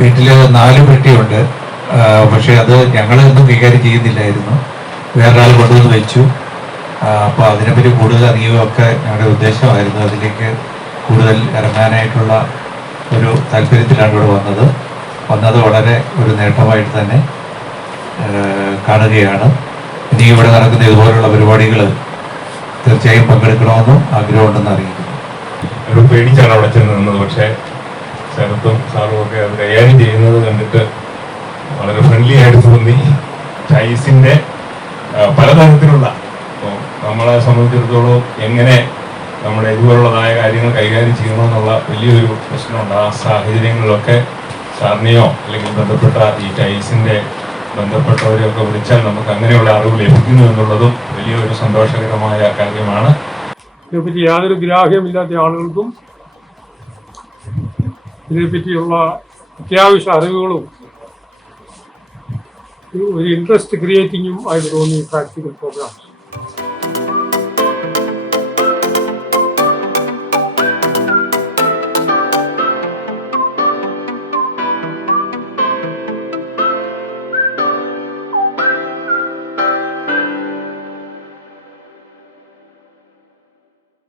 വീട്ടിൽ 4 പെട്ടിയുണ്ട്. പക്ഷേ അത് ഞങ്ങളൊന്നും കൈകാര്യം ചെയ്യുന്നില്ലായിരുന്നു, വേറൊരാൾ കൊണ്ടുവന്ന് വെച്ചു. അപ്പോൾ അതിനെപ്പറ്റി കൂടുതൽ അറിയുകയൊക്കെ ഞങ്ങളുടെ ഉദ്ദേശമായിരുന്നു. അതിലേക്ക് കൂടുതൽ ഇറങ്ങാനായിട്ടുള്ള ഒരു താല്പര്യത്തിലാണ് ഇവിടെ വന്നത് വളരെ ഒരു നേട്ടമായിട്ട് തന്നെ കാണുകയാണ്. ഇനി ഇവിടെ നടക്കുന്ന ഇതുപോലുള്ള പരിപാടികൾ തീർച്ചയായും പങ്കെടുക്കണമെന്നും ആഗ്രഹമുണ്ടെന്ന് അറിയിക്കുന്നു. ഒരു പേടിച്ചാണ് അവിടെ ചെന്ന് നിന്നത്. പക്ഷേ ശരത്തും സാറും ഒക്കെ അത് കൈകാര്യം ചെയ്യുന്നത് കണ്ടിട്ട് വളരെ ഫ്രണ്ട്ലി ആയിട്ട് തോന്നി. ചൈസിൻ്റെ പലതരത്തിലുള്ള, നമ്മളെ സംബന്ധിച്ചിടത്തോളം എങ്ങനെ നമ്മുടെ ഇതുപോലുള്ളതായ കാര്യങ്ങൾ കൈകാര്യം ചെയ്യണമെന്നുള്ള വലിയൊരു പ്രശ്നമുണ്ട്. ആ സാഹചര്യങ്ങളിലൊക്കെ സാറിനെയോ അല്ലെങ്കിൽ ബന്ധപ്പെട്ട ഈ ചൈസിൻ്റെ ബന്ധപ്പെട്ടവരെയൊക്കെ വിളിച്ചാൽ നമുക്ക് അങ്ങനെയുള്ള അറിവ് ലഭിക്കുന്നു എന്നുള്ളതും വലിയൊരു സന്തോഷകരമായ കാര്യമാണ്. ഇതിനെപ്പറ്റി യാതൊരു ഗ്രാഹ്യമില്ലാത്ത ആളുകൾക്കും ഇതിനെപ്പറ്റിയുള്ള അത്യാവശ്യ അറിവുകളും ഒരു ഇൻട്രസ്റ്റ് ക്രിയേറ്റിങ്ങും ആയിട്ട് തോന്നി പ്രാക്ടിക്കൽ പ്രോഗ്രാംസ്.